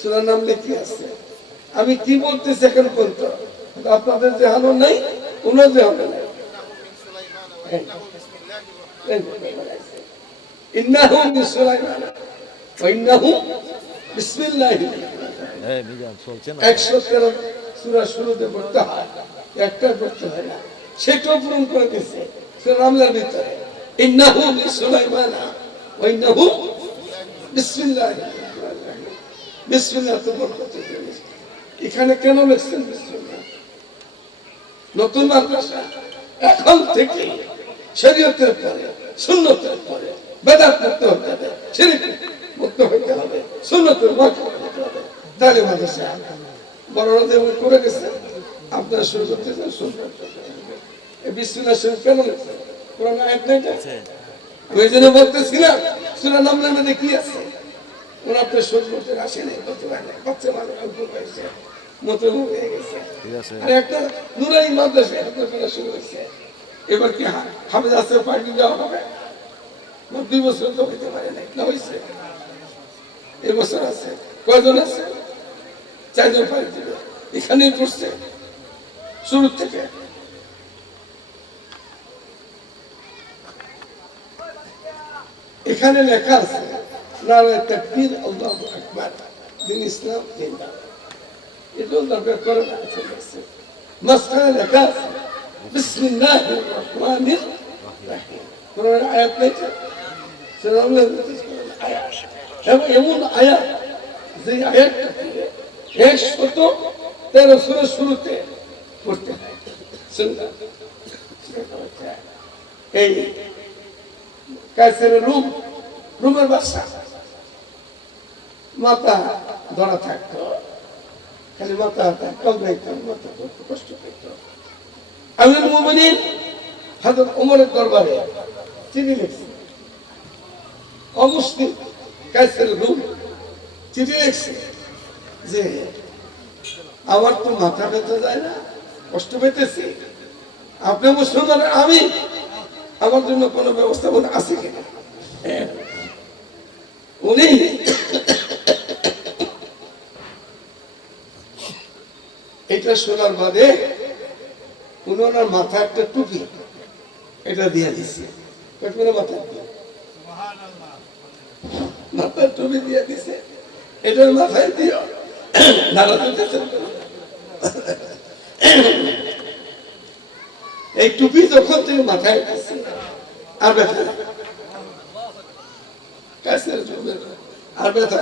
সুরার নাম লেখি আছে। আমি কি বলতেছি এখন পর্যন্ত? আপনাদের জেহানো নাই ওনার নাই। ইন্নাহু একশো শুরুতে একটা সেটাও পূরণ করে দিচ্ছে বিসমিল্লাহ তো বরকত এখানে কেন লিখছেন বিসমিল্লাহ? নতুন মাদ্রাসা। এখন থেকে শরীয়তের পরে সুন্নতের পরে বেদাত মুক্ত হতে হবে শিরিক মুক্ত হতে হবে সুন্নতের মুক্ত হতে হবে। তাহলে মাদ্রাসা বড়রা যেমন করে গেছে আপনারা শুরু করতে চান শুরু এই বিশ্বনাথ শরীফ কেন লিখছেন? কোরআন আয়াত নেই? আমি এই জন্য বলতেছিলাম সুরা মধ্যে কি আছে? শোধ করতে আসেনি করতে পারে না বাচ্চা মানুষ অল্প বয়সে মতো হয়ে গেছে। আছে। আর একটা নুরানি মাদ্রাসা একটা করা শুরু হয়েছে। এবার কি হাফেজ আসতে পার্টি দেওয়া হবে? দুই বছর তো হইতে পারে না না হয়েছে এবছর আছে কয়জন আছে? চারজন পাড়ি দিবে। এখানেই পড়ছে শুরু থেকে। এখানে লেখা আছে নারায় তাকবীর আল্লাহু আকবার দিন ইসলাম জিন্দাবাদ এটাও দরকার করে না চলে আসছে মাঝখানে লেখা আছে বিসমিল্লাহির রহমানির রহিম কোরআনের আয়াত নেই তো? সেটা আমরা আয়াত এবং এমন আয়াত যে আয়াতটা একশত তেরো সুরের শুরুতে পড়তে হয় শুনলাম এই কাছের রুম রুমের বাসা মাথা ধরা থাকতো। খালি মাথা কামড়াইতাম মাথা কষ্ট পেত। আমির মোমিনিন হাজর ওমরের দরবারে চিঠি লিখছে। অমুসলিম কাছের রুম চিঠি লিখছে যে, আমার তো মাথা ব্যথা যায় না, কষ্ট পেতেছি। আপনি মুসলমান আমি আমার জন্য কোনো ব্যবস্থাপনা আছে কিনা? হ্যাঁ। উনি এটা শোনার বাদে ওনার মাথা একটা টুপি এটা দিয়ে দিচ্ছে মাথা মাথার টুপি দিয়ে দিছে এটার মাথায় এই টুপি যখন তুমি মাথায় আর ব্যথা। আর ব্যথা।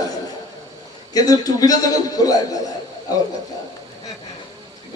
কিন্তু টুপিটা যখন খোলায় ফেলায় আবার ব্যথা।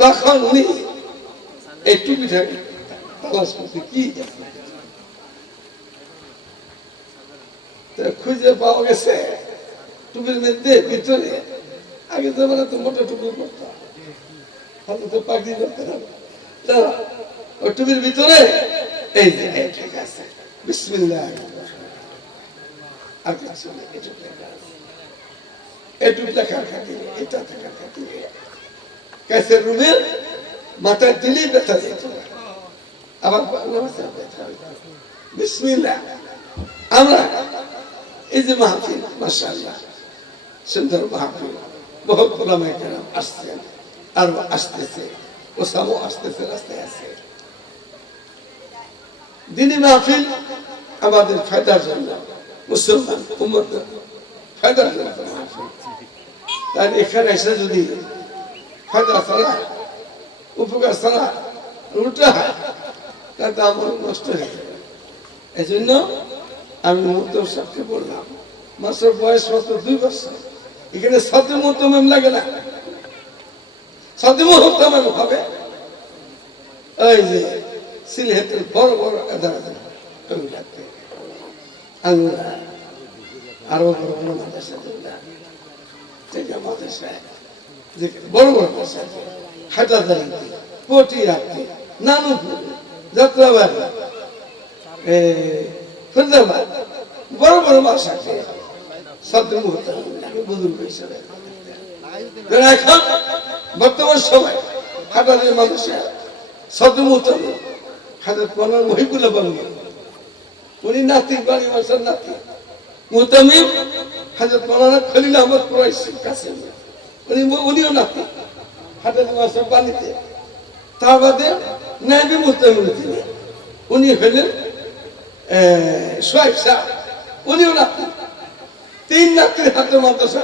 তখন উনি তালাশ করতে কি খুঁজে পাওয়া গেছে, টুপির মধ্যে, ভিতরে। আগে তো মানে তো মোটা টুপি করতাম তো পাখি করতে টুপির ভিতরে, এই যে ঠিক আছে, বিসমিল্লাহ। আর কিছু নেই আছে এটুকু খাতিরে এটা থাকার খাতিরে ক্যাসের রুমে মাথায় দিলেই ব্যথা আবার হইতো। বিসমিল্লাহ। আমরা, এই যে মাহফিল, মাশাআল্লাহ, সুন্দর মাহফিল বহুত ওলামায়ে কেরাম আসছেন আর আসতেছে, ওসামও আসতেছে, রাস্তায় আছে। দিনী মাহফিল আমাদের ফায়দার জন্য, মুসলমান উম্মত ফায়দার জন্য মাহফিল। তার এখানে এসে যদি ফায়দা ছাড়া উপকার ছাড়া উল্টা হয় তাতে আমার নষ্ট হয়ে যাবে। এই জন্য আমি মুদ্দর সাথে বললাম, মাসের বয়স মাত্র দুই বছর, এখানে সাথে মোহতামেম লাগে না। সাথে মোহতামেম হবে। ওই যে সিলেটের বড় বড় আদালত লাগবে আল্লাহ, আরও বড় বড় মাদ্রাসা থেকে মাদ্রাসায় বড় বড় মাদ্রাসা হাটাদারিতে পটিয়াতে নানুপুর যাত্রাবাড়ি ফিরদাবাদ বড় বড় সদ্য মুহূর্তে বুজুর্গ হিসেবে এখন বর্তমান সময় হাটাদের মানুষে সদ্য মুহূর্তে হাজার পনেরো মহিবুল্লাহ বাংলা উনি নাতি, বাড়ি মাসার নাতি। মুহতামিম হাজরত মৌলানা কাছে। উনি উনিও নাতি হাজরত তার বাদে নাইবি মুহতামিম তিনি উনি উনিও তিন নাতির হাতে মাদ্রাসা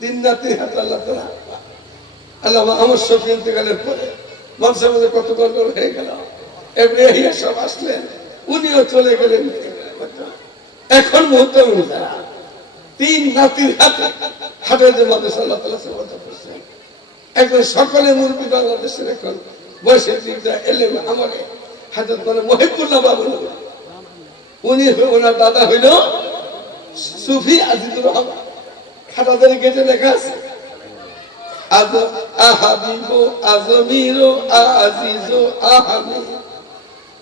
তিন নাতির হাতে আল্লাহ আল্লাহ আমার শফি ইন্তেকালের পরে মানুষের মধ্যে কত গর্ব হয়ে গেল। এবারে সব আসলেন। উনিও চলে গেলেন। এখন মুহূর্তে তিন নাতির হাতে যে মানুষ আল্লাহ তালা সেবা করছেন একজন সকলে মুরব্বী বাংলাদেশের এখন বয়সের দিকটা এলেন আমারে হাজর মানে মহিবুল্লাহ বাবু উনি ওনার দাদা হইল সুফি আজিদুর রহমান। হাটাদের গেটে লেখা আছে আহাবিব, আজমির, আজিজ আহামি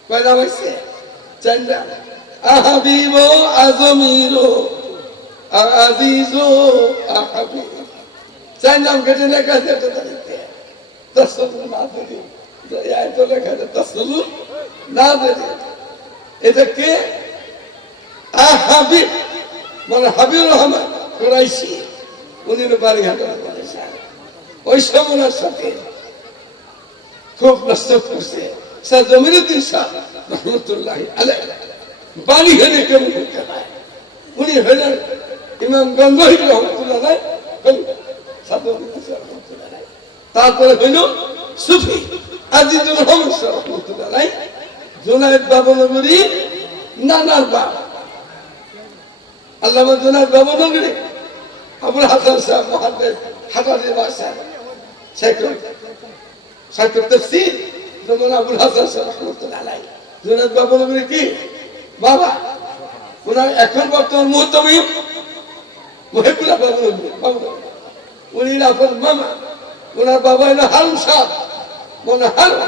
কয়টা হয়েছে চারটা। আহাবিব, আজমির। আজিজ আহাবি। চার নাম কেটে লেখা আছে এটা তারিখে তসলু না দেরি এত লেখা আছে তসলু না দেরি এটা কে? আহাবিব মানে হাবিবুর রহমান, কোরাইশি। উনি বাড়ি হাটার করেছেন ওই সমনার সাথে খুব নষ্ট করছে। স্যার জমিরুদ্দিন শাহ রহমতুল্লাহ আলাই বাড়ি হলে কেমন করতে উনি হলেন ইমাম আলাই তারপরে হইল সুফি, আজিজুল শাহ রহমতুল্লাহ নানার বাবা আল্লামা জোনায়েদ বাবনগরী আবুল হাসান সাহেব মহাদেব সাইকেল কি? বাবা। ওনার এখন বর্তমান মুহতমিম মহিবুল্লাহ বাবু। উনি আপনার মামা, ওনার বাবা হলো হারুন সাহ মনে হারুন?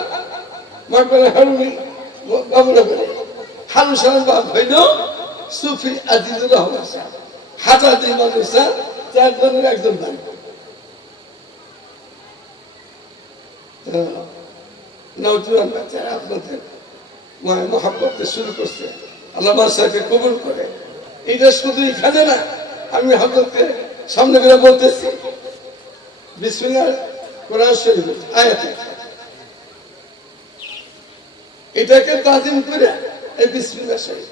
মাকে হারুনি বাবু নবী হারুন সাহেব বাপ হইল সুফি আজিজুর রহমান সাহেব। হাজার মানুষ চার জনের একজন নাম নৌজওয়ান বাচ্চারা আপনাদের মহাব্বত শুরু করছে। আল্লাহ সাহেবকে কবুল করে। এটা শুধু এখানে না আমি হজরতকে সামনে করে বলতেছি, বিসমিল্লাহ কোরআন শরীফ, আয়াতে। এটাকে তাজিম করে এই বিসমিল্লাহ শরীফ।